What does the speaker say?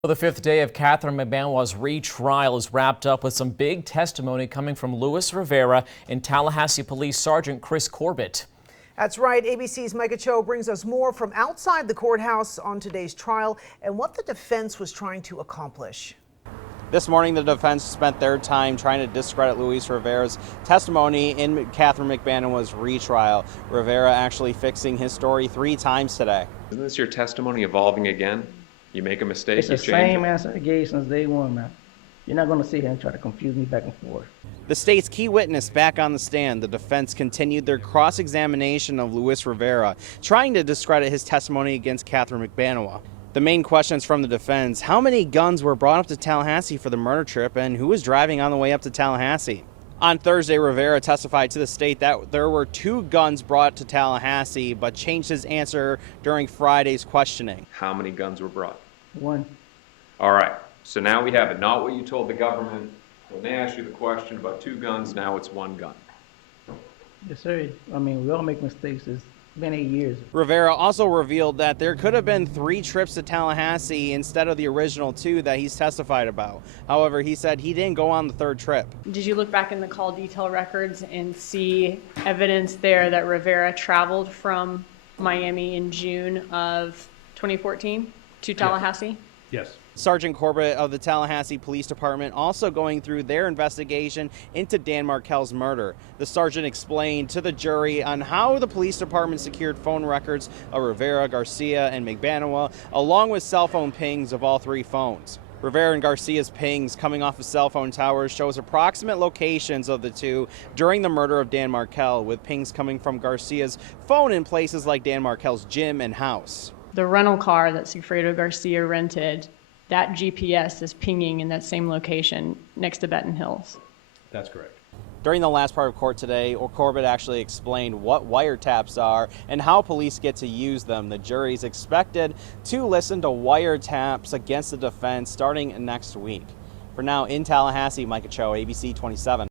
The fifth day of Catherine McBanowa's retrial is wrapped up with some big testimony coming from Luis Rivera and Tallahassee Police Sergeant Chris Corbett. That's right. ABC's Micah Cho brings us more from outside the courthouse on today's trial and what the defense was trying to accomplish. This morning, the defense spent their time trying to discredit Luis Rivera's testimony in Catherine McBanowa's retrial. Rivera actually fixing his story 3 times today. Isn't this your testimony evolving again? You make a mistake, it's you the change same it. answer I gave since day one, man. You're not going to sit here and try to confuse me back and forth. The state's key witness back on the stand, the defense continued their cross-examination of Luis Rivera, trying to discredit his testimony against Catherine McBanowa. The main questions from the defense: how many guns were brought up to Tallahassee for the murder trip, and who was driving on the way up to Tallahassee? On Thursday, Rivera testified to the state that there were 2 guns brought to Tallahassee, but changed his answer during Friday's questioning. How many guns were brought? 1. All right, so now we have it. Not what you told the government. When they asked you the question about 2 guns, now it's 1 gun. Yes, sir. I mean, we all make mistakes. It's been 8 years. Rivera also revealed that there could have been 3 trips to Tallahassee instead of the original 2 that he's testified about. However, he said he didn't go on the 3rd trip. Did you look back in the call detail records and see evidence there that Rivera traveled from Miami in June of 2014 to Tallahassee? Yes. Sergeant Corbett of the Tallahassee Police Department also going through their investigation into Dan Markel's murder. The sergeant explained to the jury on how the police department secured phone records of Rivera, Garcia, and McBanowa, along with cell phone pings of all 3 phones. Rivera and Garcia's pings coming off of cell phone towers shows approximate locations of the 2 during the murder of Dan Markel, with pings coming from Garcia's phone in places like Dan Markel's gym and house. The rental car that Sigfredo Garcia rented, that GPS is pinging in that same location next to Benton Hills. That's correct. During the last part of court today, Corbett actually explained what wiretaps are and how police get to use them. The jury's expected to listen to wiretaps against the defense starting next week. For now, in Tallahassee, Micah Cho, ABC 27.